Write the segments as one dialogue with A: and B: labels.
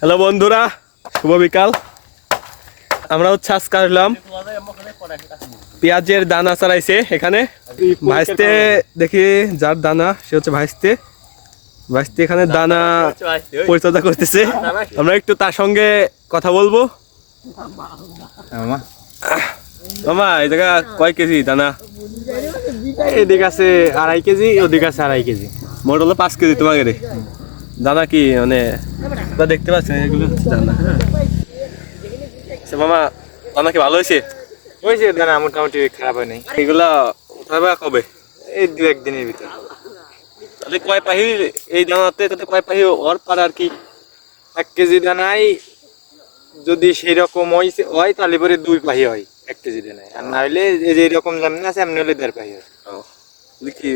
A: Hello বন্ধুরা শুভ বিকাল। আমরা হচ্ছে আজকে আসলাম পেঁয়াজের দানা চালাইছে এখানে। ভাইস্তে দেখি যার দানা সে হচ্ছে ভাইস্তে। ভাইস্তে এখানে দানা পরিচর্যা করতেছে। আমরা একটু তার সঙ্গে কথা বলব। মামা এই জায়গা কয় কেজি দানা?
B: এদিক আছে আড়াই কেজি ওদিক আছে আড়াই কেজি।
A: মোট হলো পাঁচ কেজি তোমাকে রে দানা কি মানে তোমরা দেখতে পাচ্ছেন এগুলো হচ্ছে দানা হ্যাঁ। আচ্ছা, মামা দানা কি ভালো হয়েছে?
B: হয়েছে দানা মোটামুটি খারাপ হয় নাই।
A: এগুলা উঠাবে কবে?
B: এই দু একদিনের ভিতর।
A: তাহলে কয় পাহি এই দানাতে তাতে কয় পাহি ওর পার আর কি?
B: এক কেজি দানাই যদি সেই রকম হয়েছে হয় তাহলে পরে দুই পাহি হয় এক কেজি দানায় আর না হলে এই যে এরকম যেমন আছে এমনি হলে দেড় পাহি হয়।
A: কি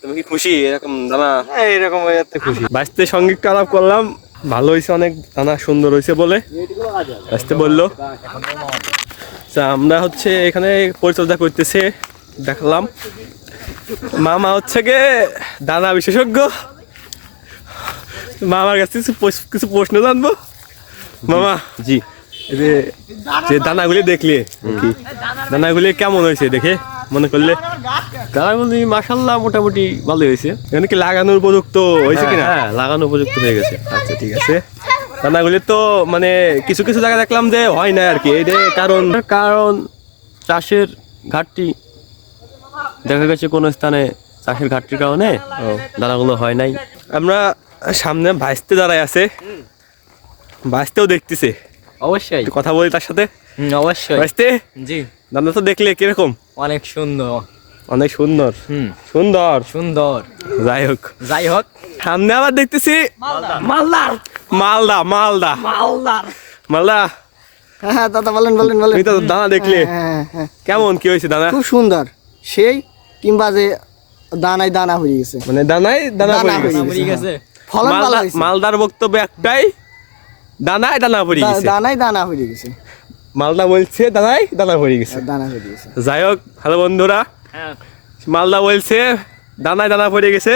A: তুমি কি খুশি? এরকম দানা?
B: হ্যাঁ, এরকম হয়ে যাতে খুশি।
A: বাঁচতে সঙ্গে একটু আলাপ করলাম ভালো হয়েছে অনেক দানা সুন্দর হয়েছে বলে। আসতে বলল। আচ্ছা আমরা হচ্ছে এখানে পরিচর্যা করতেছে দেখলাম। মামা হচ্ছে গে দানা বিশেষজ্ঞ। মামার কাছে কিছু কিছু প্রশ্ন জানব? মামা জি। যে যে দানাগুলি দেখলে দানাগুলি কেমন হয়েছে দেখে? মনে করলে? দানাগুলি মাসাল্লাহ মোটামুটি ভালো হয়েছে। এখানে কি লাগানোর উপযুক্ত হয়েছে কিনা? হ্যাঁ লাগানোর উপযুক্ত হয়ে গেছে। আচ্ছা ঠিক আছে। দানাগুলি তো মানে কিছু কিছু জায়গা দেখলাম যে হয় না আর কি। এই কারণ কারণ চাষের ঘাটতি। দেখা গেছে কোনো স্থানে চাষের ঘাটতির কারণে দানাগুলো হয় নাই। আমরা সামনে ভাইস্তে দাঁড়ায় আছে। ভাইস্তেও দেখতেছে।
C: অবশ্যই।
A: কথা বলি তার সাথে।
C: অবশ্যই।
A: ভাইস্তে
C: জি।
A: দানা তো দেখলে কীরকম?
C: অনেক সুন্দর।
A: অনেক সুন্দর। সুন্দর।
C: সুন্দর।
A: যাই হোক।
C: যাই হোক।
A: সামনে আবার দেখতেছি
C: মালদার
A: মালদা। মালদা
C: মালদার
A: মালদা।
D: হ্যাঁ দাদা বলেন বলেন বলেন।
A: তো দানা দেখলে।
D: হ্যাঁ হ্যাঁ
A: কেমন কি হয়েছে দানা
D: খুব সুন্দর। সেই কিংবা যে দানায় দানা হয়ে গেছে।
A: মানে দানাই দানা পড়ে গেছে।
D: হয়ে। ফলন
A: মালদার বক্তব্য একটাই দানায় দানা পড়ে
D: দা-
A: গেছে।
D: দানায় দানা হয়ে গেছে।
A: মালদা বলছে দাদাই দানা পড়ে গেছে।
D: দানা হয়ে গেছে।
A: যাই হোক হ্যালো বন্ধুরা।
C: হ্যাঁ।
A: মালদা বলছে দানায় দানা পড়ে গেছে।